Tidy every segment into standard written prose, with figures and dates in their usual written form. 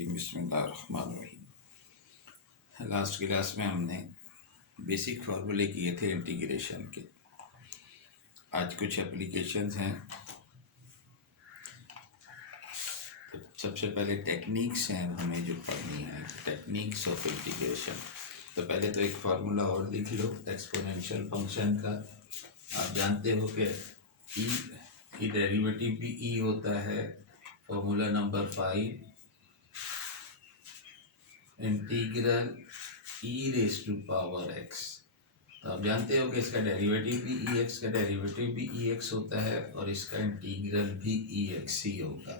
रजीम बिस्मिल्लाहिर्रहमानिर्रहीम। Last class में हमने बेसिक फार्मूले किए थे इंटीग्रेशन के। आज कुछ एप्लीकेशंस हैं। तो सबसे पहले टेक्निक्स हैं हमें जो पढ़नी है, टेक्निक्स ऑफ इंटीग्रेशन। तो पहले तो एक फार्मूला और लिख लो एक्सपोनेंशियल फंक्शन का। आप जानते हो कि ई की डेरिवेटिव भी ई होता है। Formula number 5, integral e raise to power x. तो आप जानते हो कि इसका डेरिवेटिव भी ई एक्स का डेरिवेटिव भी ई एक्स होता है और इसका इंटीग्रल भी ई एक्स ही होगा।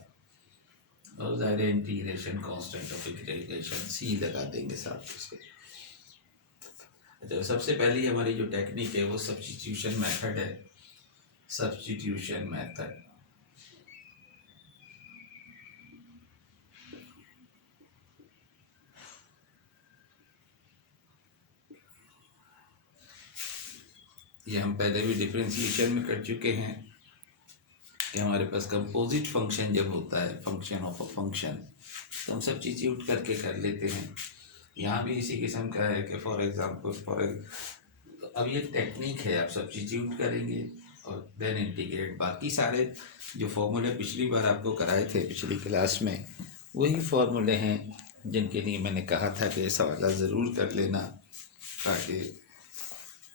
और ज़ाहिर इंटीग्रेशन कांस्टेंट ऑफ इंटीग्रेशन सी लगा देंगे साथ इसके। अच्छा, सबसे पहली हमारी जो टेक्निक है वो सब्स्टिट्यूशन मेथड है। सब्स्टिट्यूशन मेथड ये हम पहले भी डिफरेंशिएशन में कर चुके हैं कि हमारे पास कंपोजिट फंक्शन जब होता है, फंक्शन ऑफ अ फंक्शन, तो हम सब्स्टिट्यूट करके कर लेते हैं। यहाँ भी इसी किस्म का है कि फॉर एग्जांपल तो अब ये टेक्निक है, आप सब्स्टिट्यूट करेंगे और देन इंटीग्रेट। बाकी सारे जो फॉर्मूले पिछली बार आपको कराए थे पिछली क्लास में, वही फॉर्मूले हैं जिनके लिए मैंने कहा था कि सवाल ज़रूर कर लेना ताकि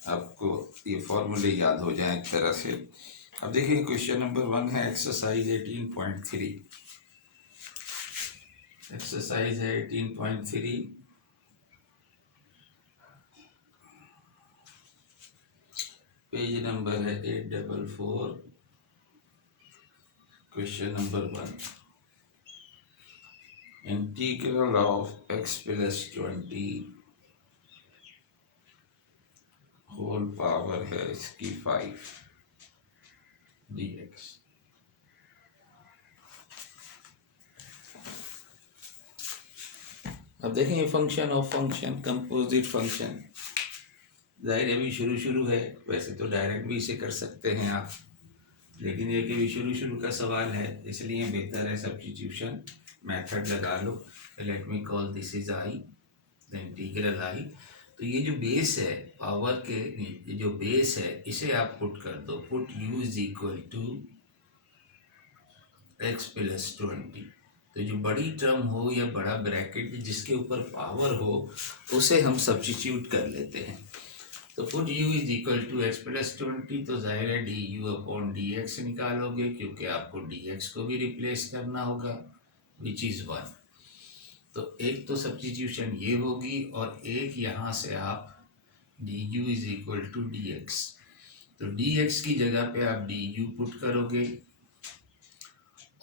आपको ये फॉर्मूले याद हो जाए एक तरह से। अब देखिए क्वेश्चन नंबर 1 है एक्सरसाइज 18.3। एक्सरसाइज है 18.3। पेज नंबर है 844। Question number 1, integral of x plus 20 whole power है इसकी 5 dx। अब देखें ये function of function, composite function, जाहिर अभी शुरू है। वैसे तो डायरेक्ट भी इसे कर सकते हैं आप, लेकिन ये कि शुरू का सवाल है इसलिए बेहतर है सब्स्टिट्यूशन मेथड लगा लो। Let me call this is I, the integral I. तो ये जो बेस है पावर के, ये जो बेस है इसे आप पुट कर दो। Put u is equal to x plus 20। तो जो बड़ी टर्म हो या बड़ा ब्रैकेट जिसके ऊपर पावर हो उसे हम सब्स्टिट्यूट कर लेते हैं। तो put u is equal to x plus 20, तो जाहिर है d u upon d x निकालोगे क्योंकि आपको डी एक्स को भी रिप्लेस करना होगा, विच इज़ 1। तो एक तो सब्स्टिट्यूशन ये होगी और एक यहाँ से आप d u is equal to d x. तो डी एक्स की जगह पे आप डी यू पुट करोगे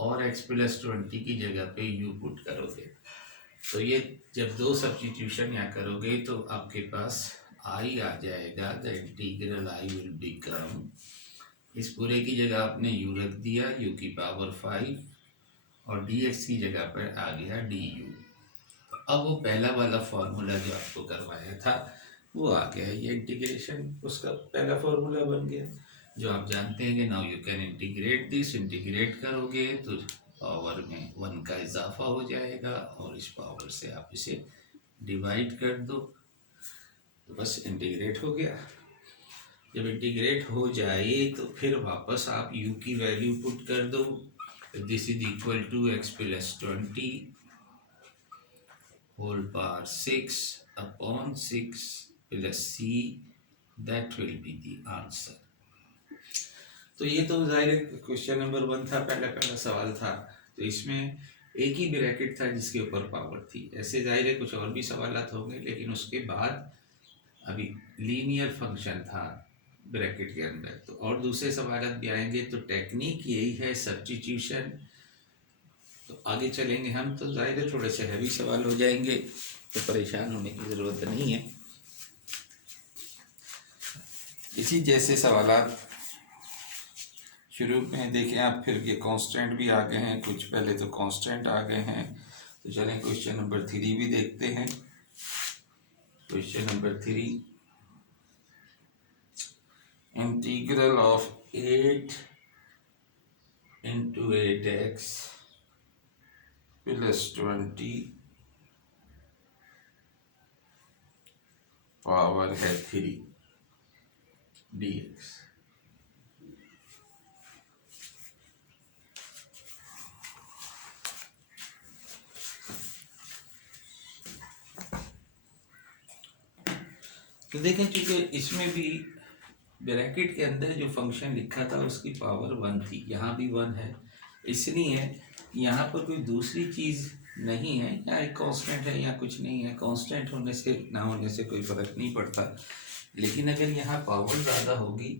और एक्स प्लस 20 की जगह पे यू पुट करोगे। तो ये जब दो सब्स्टिट्यूशन यहाँ करोगे तो आपके पास आई आ जाएगा। The integral I will become, इस पूरे की जगह आपने यू रख दिया, यू की पावर 5, और डी एक्स की जगह पर आ गया डी यू। तो अब वो पहला वाला फार्मूला जो आपको करवाया था वो आ गया। ये इंटीग्रेशन उसका पहला फार्मूला बन गया जो आप जानते हैं कि now you can integrate this. Integrate करोगे तो पावर में 1 का इजाफा हो जाएगा और इस पावर से आप इसे डिवाइड कर दो तो बस इंटीग्रेट हो गया। जब इंटीग्रेट हो जाए तो फिर वापस आप u की वैल्यू पुट कर दो। This is equal to x plus 20 whole power 6 upon 6 plus c, that will be the answer. तो ये तो जाहिर क्वेश्चन नंबर 1 था, पहला सवाल था। तो इसमें एक ही ब्रैकेट था जिसके ऊपर पावर थी। ऐसे जाहिर है कुछ और भी सवालात होंगे, लेकिन उसके बाद अभी लीनियर फंक्शन था ब्रैकेट के अंदर। तो और दूसरे सवालात भी आएंगे। तो टेक्निक यही है सब्स्टिट्यूशन। तो आगे चलेंगे हम, तो जाहिर है थोड़े से हैवी सवाल हो जाएंगे, तो परेशान होने की ज़रूरत नहीं है। इसी जैसे सवालात शुरू में देखें आप, फिर ये कांस्टेंट भी आ गए हैं कुछ, पहले तो कांस्टेंट आ गए हैं। तो चलें क्वेश्चन नंबर 3 भी देखते हैं। Question number 3, integral of 8 into 8x +20 power है 3 dx। तो देखें, चूंकि इसमें भी ब्रैकेट के अंदर जो फंक्शन लिखा था उसकी पावर 1 थी, यहाँ भी 1 है, इसलिए यहाँ पर कोई दूसरी चीज़ नहीं है, या एक कांस्टेंट है या कुछ नहीं है। कांस्टेंट होने से ना होने से कोई फ़र्क नहीं पड़ता, लेकिन अगर यहाँ पावर ज़्यादा होगी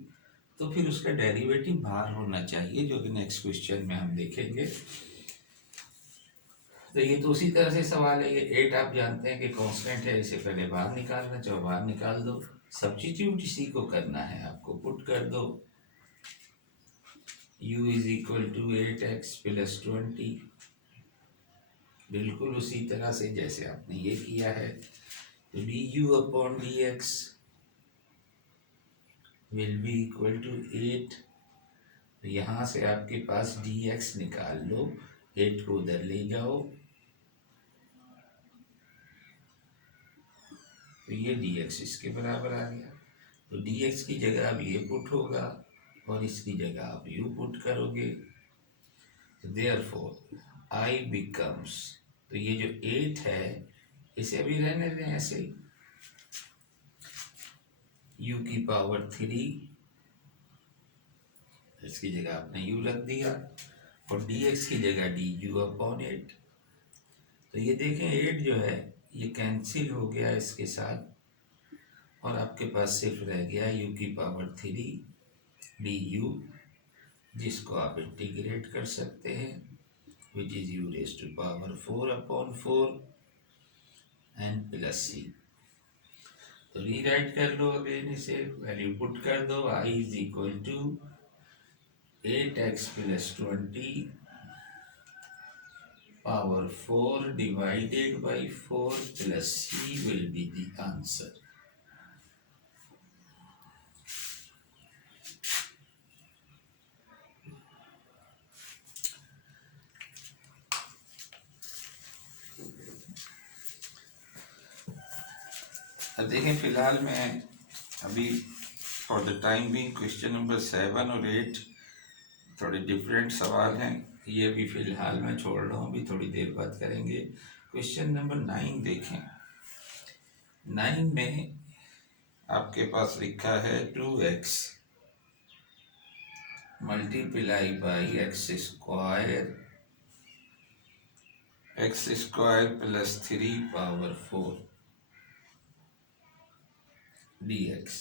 तो फिर उसका डेरिवेटिव बाहर होना चाहिए, जो कि नेक्स्ट क्वेश्चन में हम देखेंगे। तो ये तो उसी तरह से सवाल है। ये 8 आप जानते हैं कि कांस्टेंट है, इसे पहले बाहर निकालना, चाहो बाहर निकाल दो। सब्स्टिट्यूट इसी को करना है आपको, पुट कर दो u is equal to 8x plus 20, बिल्कुल उसी तरह से जैसे आपने ये किया है। तो du upon dx will be equal to 8। तो यहाँ से आपके पास dx निकाल लो, 8 को उधर ले जाओ, तो ये dx इसके बराबर आ गया। तो dx की जगह अब ये पुट होगा और इसकी जगह आप u पुट करोगे। देयरफॉर I बिकम्स, तो ये जो 8 है इसे अभी रहने दें ऐसे ही, u की पावर 3, इसकी जगह आपने u रख दिया, और dx की जगह du अपॉन 8। तो ये देखें 8 जो है ये कैंसिल हो गया इसके साथ, और आपके पास सिर्फ रह गया u की पावर 3 du, जिसको आप इंटीग्रेट कर सकते हैं, which is u raise to power 4 upon 4 and plus c। तो रीराइट कर लो अगेन, इसे वैल्यू पुट कर दो, i is equal to 8x plus 20 power 4 divided by 4 plus c will be the answer. अब देखें, फिलहाल मैं अभी फॉर द टाइम भी क्वेश्चन नंबर 7 और 8 थोड़े डिफरेंट सवाल हैं, ये भी फिलहाल मैं छोड़ रहा हूँ, अभी थोड़ी देर बाद करेंगे। क्वेश्चन नंबर 9 देखें। 9 में आपके पास लिखा है 2x multiply by x square plus 3 power 4 dx।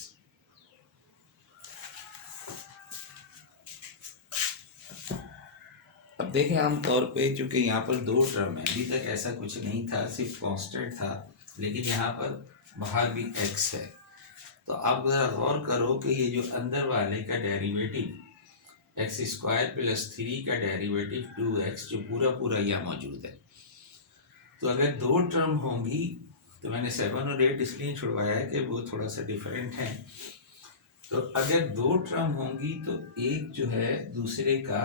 अब देखें, आमतौर पे चूंकि यहाँ पर 2 टर्म है, अभी तक ऐसा कुछ नहीं था, सिर्फ कांस्टेंट था, लेकिन यहाँ पर बाहर भी x है। तो आप ज़रा गौर करो कि ये जो अंदर वाले का डेरिवेटिव एक्स स्क्वायर प्लस 3 का डेरिवेटिव 2x जो पूरा पूरा यहाँ मौजूद है। तो अगर 2 टर्म होंगी, तो मैंने 7 और 8 इसलिए छुड़वाया है कि वो थोड़ा सा डिफरेंट है। तो अगर 2 टर्म होंगी तो एक जो है दूसरे का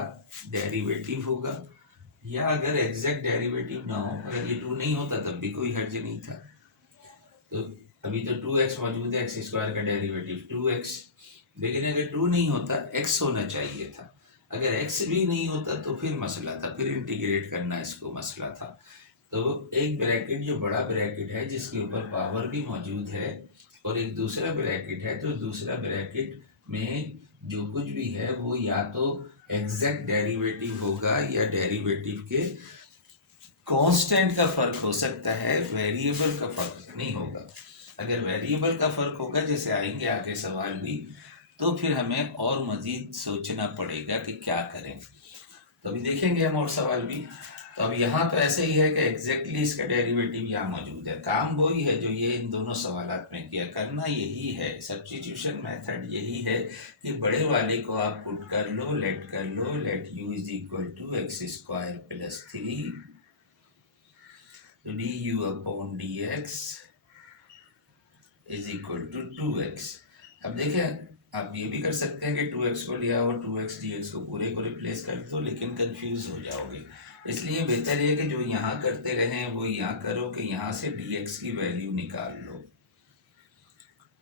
डेरिवेटिव होगा, या अगर एग्जैक्ट डेरिवेटिव ना हो, अगर ये 2 नहीं होता तब भी कोई हर्ज नहीं था। तो अभी तो 2x मौजूद है, एक्स स्क्वायर का डेरिवेटिव 2x, लेकिन अगर 2 नहीं होता x होना चाहिए था। अगर x भी नहीं होता तो फिर मसला था, फिर इंटीग्रेट करना इसको मसला था। तो एक ब्रैकेट जो बड़ा ब्रैकेट है जिसके ऊपर पावर भी मौजूद है, और एक दूसरा ब्रैकेट है, तो दूसरा ब्रैकेट में जो कुछ भी है वो या तो एग्जैक्ट डेरिवेटिव होगा या डेरिवेटिव के कांस्टेंट का फर्क हो सकता है, वेरिएबल का फर्क नहीं होगा। अगर वेरिएबल का फर्क होगा, जैसे आएंगे आगे सवाल भी, तो फिर हमें और मज़ीद सोचना पड़ेगा कि क्या करें। तो अभी देखेंगे हम और सवाल भी। तो अब यहाँ तो ऐसे ही है कि एग्जैक्टली इसका डेरिवेटिव यहाँ मौजूद है, काम वही है जो ये इन दोनों सवालात में किया। करना यही है, सब्स्टिट्यूशन मेथड यही है कि बड़े वाले को आप पुट कर लो, let u is equal to x square plus 3 d u upon d x is equal to 2x। अब देखें, आप ये भी कर सकते हैं कि 2x को लिया और 2x dx को पूरे को रिप्लेस कर दो, लेकिन कंफ्यूज हो जाओगे, इसलिए बेहतर ये है कि जो यहाँ करते रहें वो यहाँ करो कि यहाँ से dx की वैल्यू निकाल लो।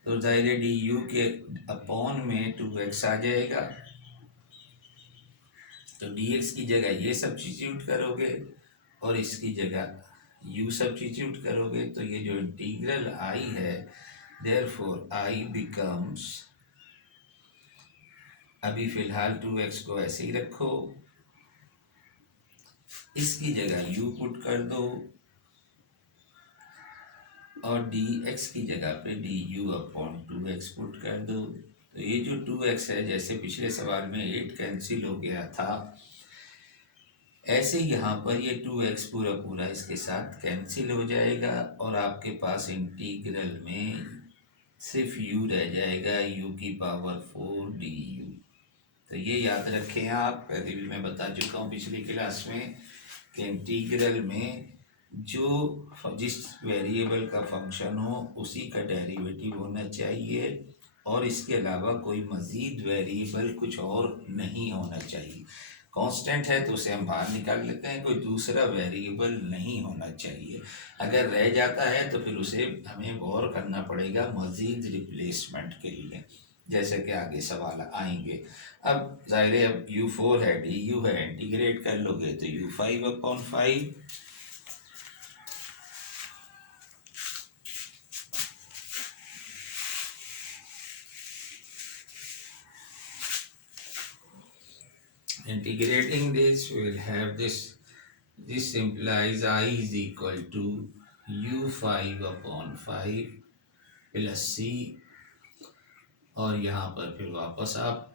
तो जाहिर है du के अपॉन में 2x आ जाएगा, तो dx की जगह ये सब्स्टिट्यूट करोगे और इसकी जगह u सब्स्टिट्यूट करोगे, तो ये जो इंटीग्रल I है देयरफॉर I बिकम्स, अभी फ़िलहाल 2x को ऐसे ही रखो, इसकी जगह u पुट कर दो और dx की जगह पे du अपॉन 2x पुट कर दो। तो ये जो 2x है, जैसे पिछले सवाल में 8 कैंसिल हो गया था, ऐसे यहाँ पर ये 2x पूरा पूरा इसके साथ कैंसिल हो जाएगा और आपके पास इंटीग्रल में सिर्फ u रह जाएगा, u की पावर 4 du। तो ये याद रखें आप, पहले भी मैं बता चुका हूँ पिछली क्लास में कि इंटीग्रल में जो जिस वेरिएबल का फंक्शन हो उसी का डेरिवेटिव होना चाहिए और इसके अलावा कोई मज़ीद वेरिएबल कुछ और नहीं होना चाहिए। कांस्टेंट है तो उसे हम बाहर निकाल लेते हैं, कोई दूसरा वेरिएबल नहीं होना चाहिए। अगर रह जाता है तो फिर उसे हमें गौर करना पड़ेगा मज़ीद रिप्लेसमेंट के लिए, जैसे कि आगे सवाल आएंगे। अब ज़ाहिर है अब u4 है, du है, इंटीग्रेट कर लोगे तो u5 upon 5, integrating this we will have this implies I is equal to u5 upon 5 plus c, और यहाँ पर फिर वापस आप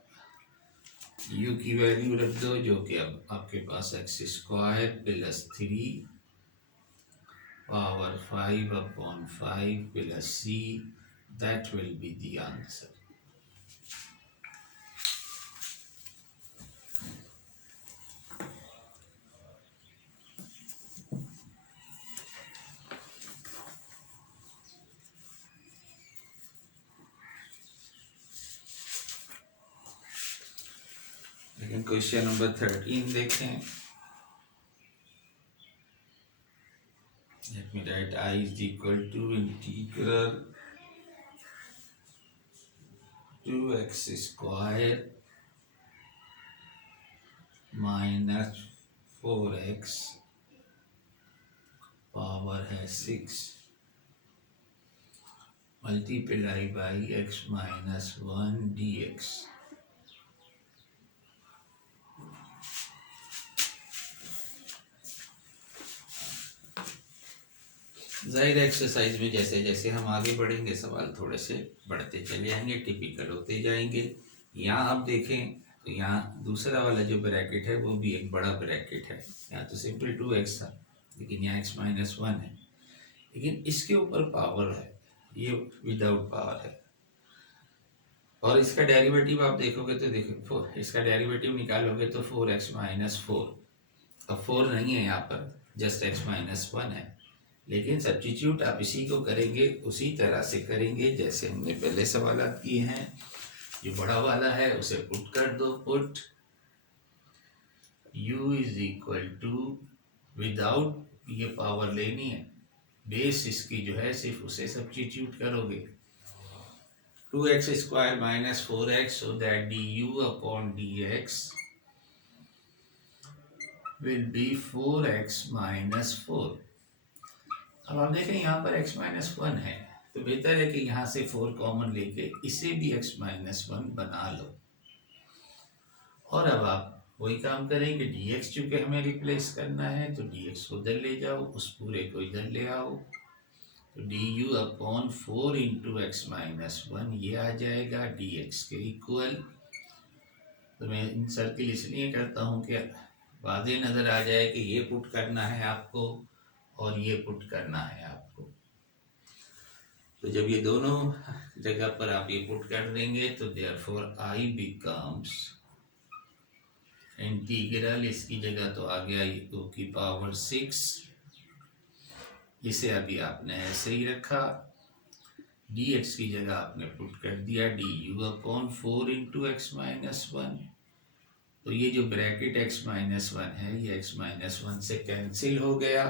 u की वैल्यू रख दो जो कि अब आपके पास x² plus 3 power 5 upon 5 plus c, that will be the answer। लेकिन क्वेश्चन नंबर 13 देखें। Let me write I is equal to integral 2x² minus 4x power है 6 multiply by x minus 1 dx। जाहिर एक्सरसाइज में जैसे जैसे हम आगे बढ़ेंगे सवाल थोड़े से बढ़ते चले जाएंगे, टिपिकल होते जाएंगे। यहाँ आप देखें तो यहाँ दूसरा वाला जो ब्रैकेट है वो भी एक बड़ा ब्रैकेट है। यहाँ तो सिंपल 2x था लेकिन यहाँ x माइनस 1 है, लेकिन इसके ऊपर पावर है, ये विदाउट पावर है। और इसका डेरिवेटिव आप देखोगे तो देखो इसका डेरिवेटिव निकालोगे तो 4x माइनस 4, अब 4 नहीं है यहाँ पर, जस्ट x माइनस 1 है। लेकिन सब्स्टिट्यूट आप इसी को करेंगे उसी तरह से करेंगे जैसे हमने पहले सवाल किए हैं। जो बड़ा वाला है उसे पुट कर दो, put u is equal to, without ये पावर लेनी है, बेस इसकी जो है सिर्फ उसे सब्स्टिट्यूट करोगे, 2x² minus 4x so that du upon dx will B 4x minus 4। अब आप देखें यहाँ पर x माइनस 1 है तो बेहतर है कि यहाँ से 4 कॉमन लेके इसे भी x माइनस 1 बना लो। और अब आप वही काम करेंगे, dx चूँकि हमें रिप्लेस करना है तो dx को इधर ले जाओ, उस पूरे को इधर ले आओ, तो du upon 4 into x minus 1 ये आ जाएगा dx के इक्वल। तो मैं इन सर्किल इसलिए करता हूँ कि वाज़े नज़र आ जाए कि ये पुट करना है आपको और ये पुट करना है आपको। तो जब ये दोनों जगह पर आप ये पुट कर देंगे तो देयरफॉर I बिकम्स इंटीग्रल, इसकी जगह तो आ गया ये 2 की पावर 6, इसे अभी आपने ऐसे ही रखा, dx की जगह आपने पुट कर दिया du upon 4 into x minus 1 तो ये जो ब्रैकेट x-1 है ये x-1 से कैंसिल हो गया,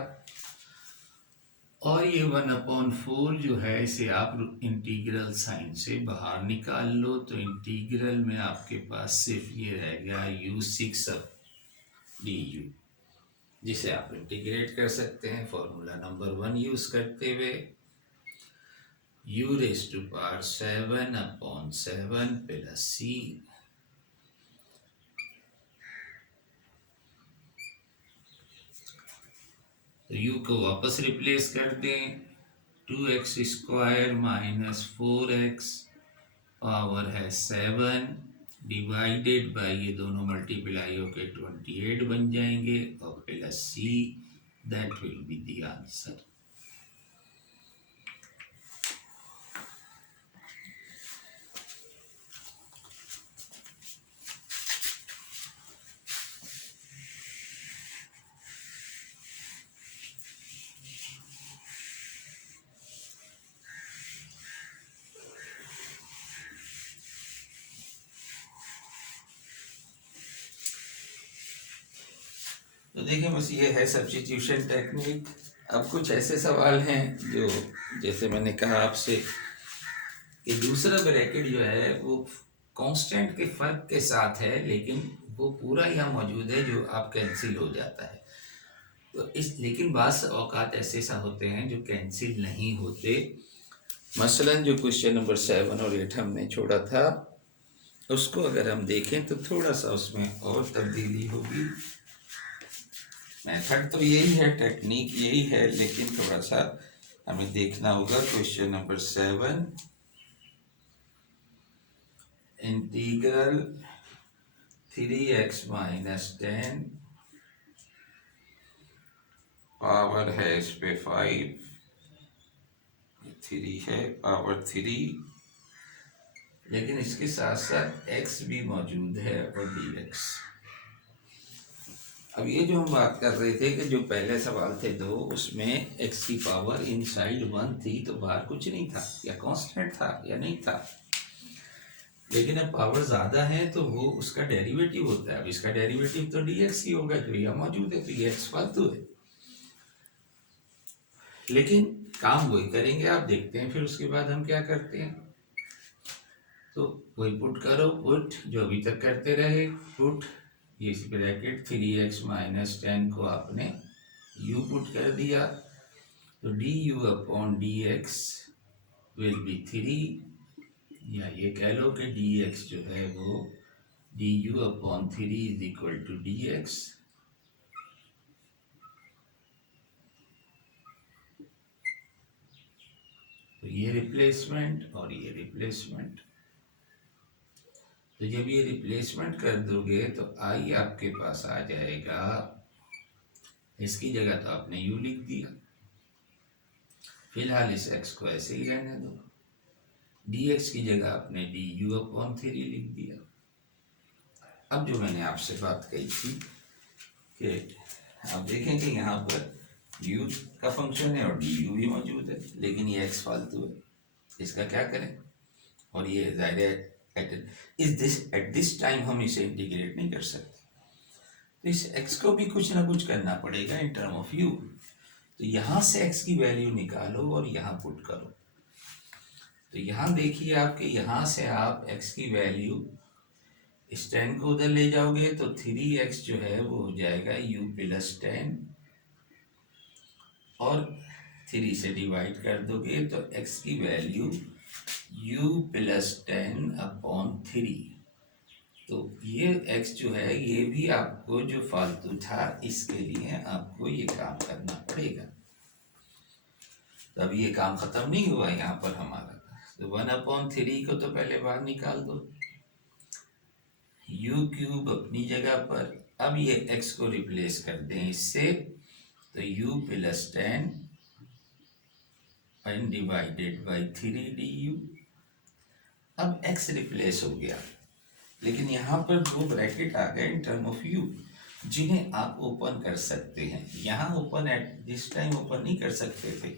और ये 1/4 जो है इसे आप इंटीग्रल साइन से बाहर निकाल लो, तो इंटीग्रल में आपके पास सिर्फ ये रह गया u6/du, जिसे आप इंटीग्रेट कर सकते हैं फॉर्मूला नंबर 1 यूज करते हुए। u⁻7/7 प्लस c, तो u को वापस रिप्लेस कर दें, 2x² माइनस 4x पावर है 7 डिवाइडेड बाई, ये दोनों मल्टीप्लाई होकर 28 बन जाएंगे, और plus c, that will be the answer. तो देखिए बस ये है सब्स्टिट्यूशन टेक्निक। अब कुछ ऐसे सवाल हैं जो, जैसे मैंने कहा आपसे कि दूसरा ब्रैकेट जो है वो कांस्टेंट के फर्क के साथ है, लेकिन वो पूरा यहाँ मौजूद है जो आप कैंसिल हो जाता है। तो लेकिन बास औकात ऐसे सा होते हैं जो कैंसिल नहीं होते। मसलन जो क्वेश्चन नंबर 7 और 8 हमने छोड़ा था, उसको अगर हम देखें तो थोड़ा सा उसमें और तब्दीली होगी। मेथड तो यही है, टेक्निक यही है, लेकिन थोड़ा सा हमें देखना होगा। Question number 7, integral 3x - 10 power है इस पे 5, 3 है पावर 3, लेकिन इसके साथ साथ x भी मौजूद है और dx। अब ये जो हम बात कर रहे थे कि जो पहले सवाल थे दो, उसमें x की पावर इनसाइड 1 थी, तो बाहर कुछ नहीं था, या कांस्टेंट था या नहीं था। लेकिन अब पावर ज़्यादा है तो वो उसका डेरिवेटिव होता है। अब इसका डेरिवेटिव तो dx ही होगा, जो यहाँ मौजूद है, तो ये x फालतू है। लेकिन काम वही करेंगे, आप देखते हैं फिर उसके बाद हम क्या करते हैं। तो वही पुट करो, पुट जो अभी तक करते रहे, पुट ये ब्रैकेट 3x - 10 को आपने u पुट कर दिया, तो du/dx विल बी 3, या ये कह लो कि dx जो है वो du/3 = dx। तो ये रिप्लेसमेंट और ये रिप्लेसमेंट, तो जब ये रिप्लेसमेंट कर दोगे तो आई आपके पास आ जाएगा, इसकी जगह तो आपने u लिख दिया, फिलहाल इस x को ऐसे ही रहने दो, dx की जगह आपने du/3 लिख दिया। अब जो मैंने आपसे बात कही थी कि आप देखें कि यहाँ पर u का फंक्शन है और du भी मौजूद है, लेकिन ये x फालतू है, इसका क्या करें। और ये ज़ाहिर है एट दिस टाइम हम इसे इंटीग्रेट नहीं कर सकते, तो इस x को भी कुछ ना कुछ करना पड़ेगा इन टर्म ऑफ u। तो यहाँ से x की वैल्यू निकालो और यहाँ पुट करो। तो यहाँ देखिए आपके, यहाँ से आप x की वैल्यू, इस 10 को उधर ले जाओगे तो 3x जो है वो हो जाएगा u + 10, और 3 से डिवाइड कर दोगे तो x की वैल्यू u + 10/3। तो ये x जो है ये भी आपको जो फालतू था, इसके लिए आपको ये काम करना पड़ेगा। तो अब ये काम खत्म नहीं हुआ यहाँ पर हमारा, तो 1/3 को तो पहले बाहर निकाल दो, u³ अपनी जगह पर। अब ये x को रिप्लेस कर दें इससे, तो u + 10 डिवाइडेड बाई 3 du। अब x रिप्लेस हो गया, लेकिन यहाँ पर दो ब्रैकेट आ गए इन टर्म ऑफ u, जिन्हें आप ओपन कर सकते हैं। यहाँ open at this time open नहीं कर सकते थे,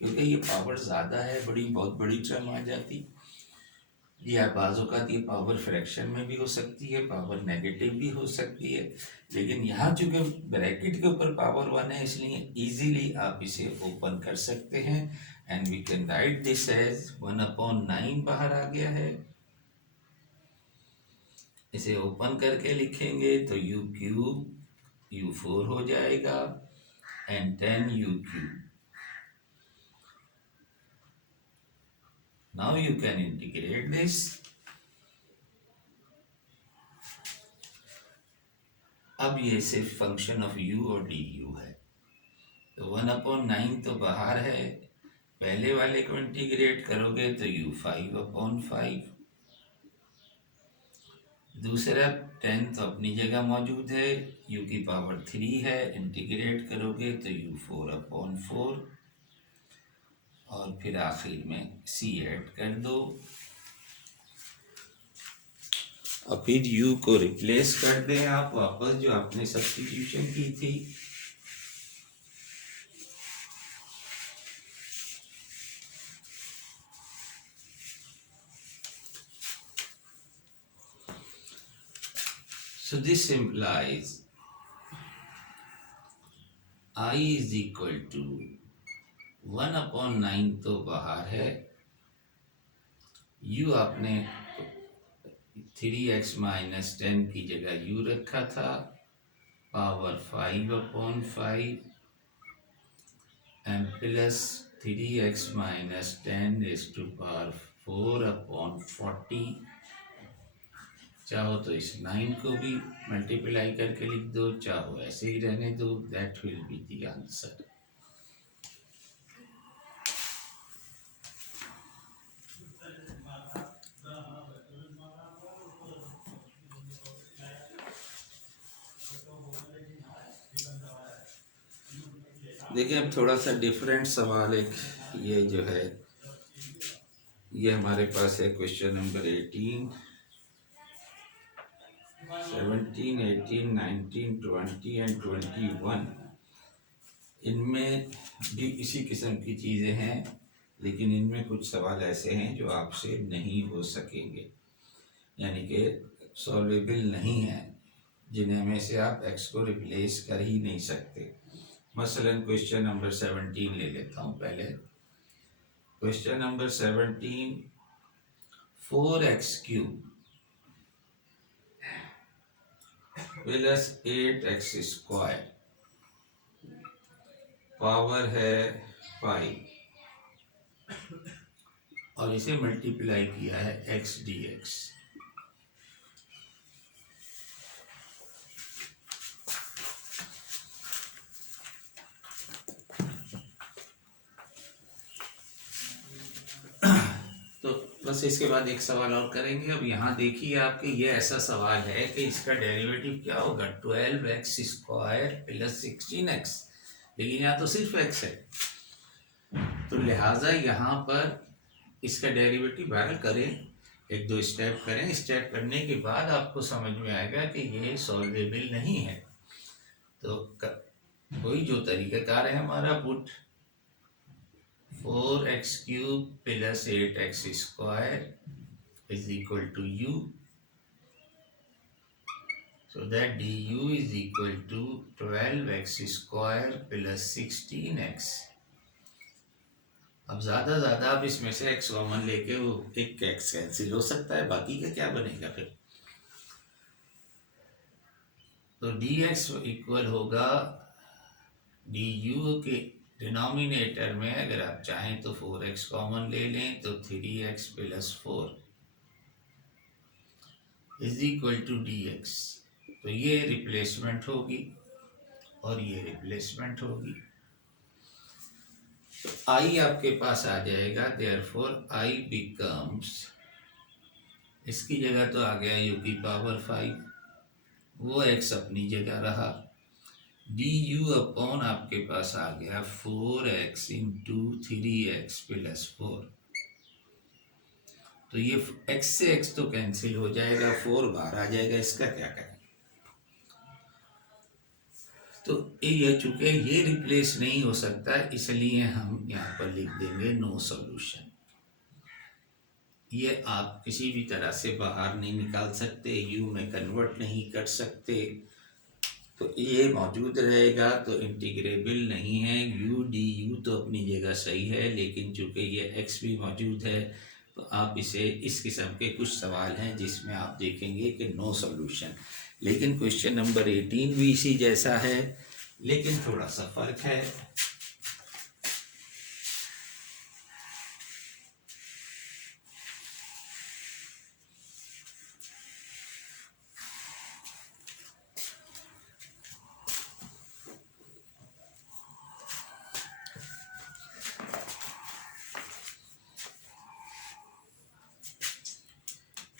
क्योंकि ये पावर ज़्यादा है, बहुत बड़ी टर्म आ जाती। या बाज़-औक़ात ये पावर फ्रैक्शन में भी हो सकती है, पावर नेगेटिव भी हो सकती है, लेकिन यहाँ चूँकि ब्रैकेट के ऊपर पावर 1 है इसलिए ईज़िली आप इसे ओपन कर सकते हैं and we can write this as 1/9 बाहर आ गया है। इसे ओपन करके लिखेंगे तो u4 हो जाएगा and 10u3। Now you can integrate this। अब ये सिर्फ फंक्शन ऑफ u और du है, तो 1/9 तो बाहर है, पहले वाले को इंटीग्रेट करोगे तो u 5/5, दूसरा 10 तो अपनी जगह मौजूद है, u की पावर 3 है, इंटीग्रेट करोगे तो u 4/4 और फिर आखिर में c ऐड कर दो और फिर u को रिप्लेस कर दें आप वापस जो आपने सब्स्टिट्यूशन की थी। So this implies I is equal to 1/9 तो बाहर है, u आपने 3x - 10 की जगह u रखा था, power 5/5 and plus 3x - 10 is to power 4/40। चाहो तो इस 9 को भी मल्टीप्लाई करके लिख दो, चाहो ऐसे ही रहने दो, that will be the answer. देखिए अब थोड़ा सा डिफरेंट सवाल एक ये जो है ये हमारे पास है क्वेश्चन नंबर 18, 17, 18, 19, 20 एंड 21। इनमें भी इसी किस्म की चीज़ें हैं, लेकिन इनमें कुछ सवाल ऐसे हैं जो आपसे नहीं हो सकेंगे, यानी कि सॉल्वेबल नहीं है, जिन्हें में से आप x को रिप्लेस कर ही नहीं सकते। मसलन क्वेश्चन नंबर 17 ले लेता हूँ पहले। Question number 17, 4x³ plus 8x² power है 5 और इसे मल्टीप्लाई किया है x dx। तो बस इसके बाद एक सवाल और करेंगे। अब यहाँ देखिए आपके ये ऐसा सवाल है कि इसका डेरिवेटिव क्या होगा, 12x² प्लस 16x, लेकिन यहाँ तो सिर्फ x है, तो लिहाजा यहाँ पर इसका डेरिवेटिव बहरहाल करें, एक दो स्टेप करें, स्टेप करने के बाद आपको समझ में आएगा कि ये सॉल्वेबल नहीं है। तो कोई जो तरीक़ाकार है हमारा, put 4x³ plus 8x² is equal to u, so that du is equal to 12x² plus 16x। अब ज़्यादा आप इसमें से x कॉमन लेके वो एक x कैंसिल हो सकता है, बाकी का क्या बनेगा फिर। तो dx इक्वल होगा du के डिनोमिनेटर में अगर आप चाहें तो 4x कॉमन ले लें तो 3x plus 4 is equal to dx। तो ये रिप्लेसमेंट होगी और ये रिप्लेसमेंट होगी, तो I आपके पास आ जाएगा, देयरफॉर I बिकम्स, इसकी जगह तो आ गया u की पावर 5, वो x अपनी जगह रहा, du अपॉन आपके पास आ गया 4x इंटू 3x प्लस 4। तो ये x से x तो कैंसिल हो जाएगा, 4 बाहर आ जाएगा, इसका क्या करें। तो ये चूंकि ये रिप्लेस नहीं हो सकता, इसलिए हम यहाँ पर लिख देंगे नो सॉल्यूशन। ये आप किसी भी तरह से बाहर नहीं निकाल सकते, यू में कन्वर्ट नहीं कर सकते, तो ये मौजूद रहेगा तो इंटीग्रेबल नहीं है। यू डी यू तो अपनी जगह सही है, लेकिन चूँकि ये एक्स भी मौजूद है तो आप इसे, इस किस्म के कुछ सवाल हैं जिसमें आप देखेंगे कि नो सॉल्यूशन। लेकिन क्वेश्चन नंबर 18 भी इसी जैसा है, लेकिन थोड़ा सा फ़र्क है।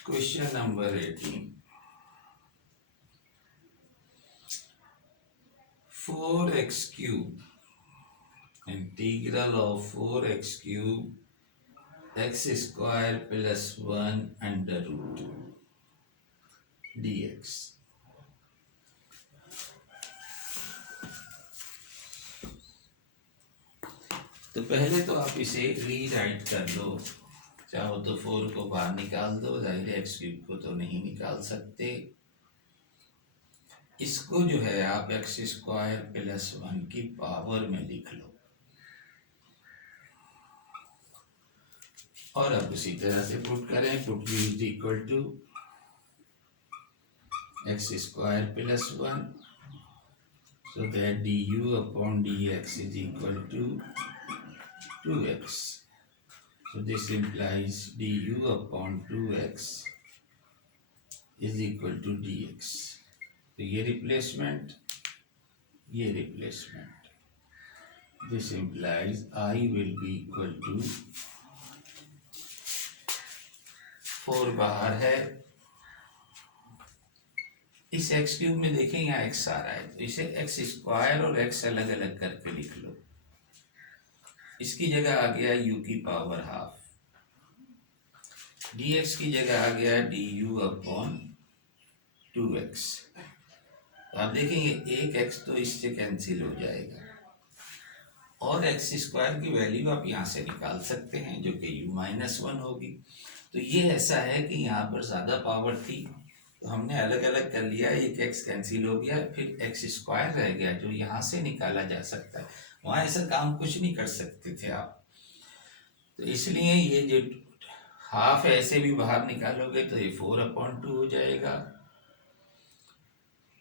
Question number 18. 4x cube, integral of 4x cube x square plus 1 under root dx. तो पहले तो आप इसे रीराइट कर दो, चाहो तो 4 को बाहर निकाल दो, जाहिर है एक्स क्यूब को तो नहीं निकाल सकते। इसको जो है आप एक्स स्क्वायर प्लस 1 की पावर में लिख लो, और अब उसी तरह से पुट करें। Put u is equal to x square plus 1, so that d u upon d x is equal to 2x. So this implies du upon 2x is equal to dx. तो ये रिप्लेसमेंट, ये replacement, this implies I will be equal to 4 बाहर है। इस x cube में देखें यहाँ x आ रहा है, तो इसे x स्क्वायर और x अलग अलग करके लिख लो। इसकी जगह आ गया u की पावर हाफ, dx की जगह आ गया du अपॉन 2x। तो आप देखेंगे एक x तो इससे कैंसिल हो जाएगा, और x स्क्वायर की वैल्यू आप यहाँ से निकाल सकते हैं जो कि u-1 होगी। तो ये ऐसा है कि यहाँ पर ज़्यादा पावर थी तो हमने अलग अलग कर लिया, एक x कैंसिल हो गया, फिर x स्क्वायर रह गया जो यहाँ से निकाला जा सकता है। वहाँ ऐसा काम कुछ नहीं कर सकते थे आप, तो इसलिए ये जो हाफ ऐसे भी बाहर निकालोगे तो ये 4/2 हो जाएगा,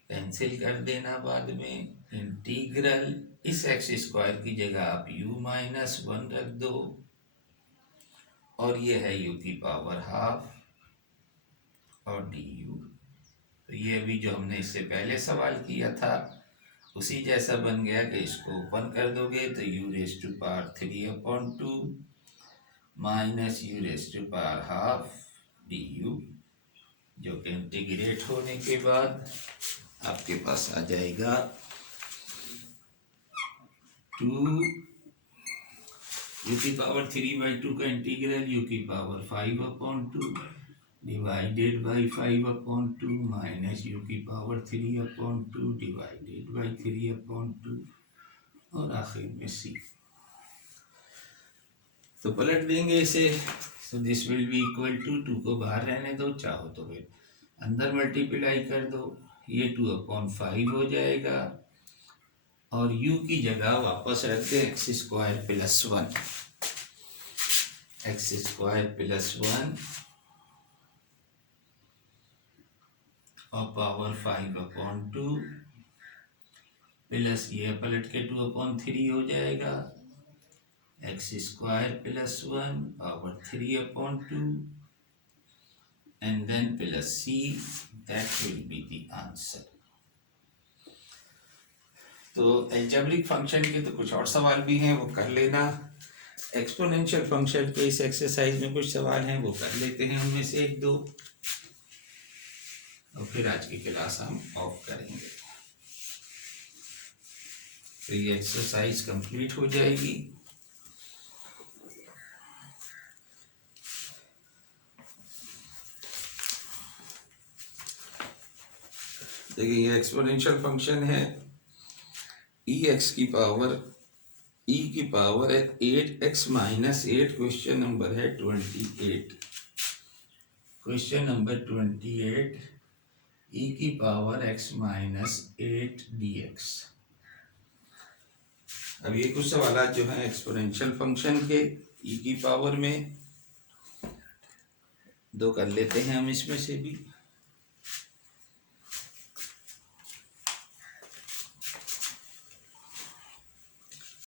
कैंसिल कर देना बाद में। इंटीग्रल इस एक्स स्क्वायर की जगह आप u-1 रख दो, और ये है u की पावर हाफ और du। तो ये अभी जो हमने इससे पहले सवाल किया था उसी जैसा बन गया कि इसको ओपन कर दोगे तो u⁻³ माइनस u⁻½ du, जो कि इंटीग्रेट होने के बाद आपके पास आ जाएगा 2 u⁻³ का integral u⁻5/2 divided by 5/2 minus u⁻³ divided by 3/2 और आखिर में c। तो पलट देंगे इसे, so this will be equal to 2 को बाहर रहने दो, चाहो तो फिर अंदर मल्टीप्लाई कर दो, ये 2/5 हो जाएगा, और u की जगह वापस रख दे x square plus 1, x square plus 1 और पावर 5/2 प्लस ये पलट के 2/3 हो जाएगा, x square plus 1 power 3/2 and then plus c, that will be the answer. तो एल्जेब्रिक फंक्शन के तो कुछ और सवाल भी हैं, वो कर लेना। एक्सपोनेंशियल फंक्शन के इस एक्सरसाइज में कुछ सवाल हैं, वो कर लेते हैं उनमें से एक दो, और फिर आज की क्लास हम ऑफ करेंगे। तो ये एक्सरसाइज कंप्लीट हो जाएगी। देखिए ये एक्सपोनेंशियल फंक्शन है, e की पावर है 8x - 8, क्वेश्चन नंबर है 28। क्वेश्चन नंबर 28, e की पावर x माइनस 8 dx। अब ये कुछ सवाल जो हैं एक्सपोनेंशियल फंक्शन के e की पावर में दो कर लेते हैं हम इसमें से भी।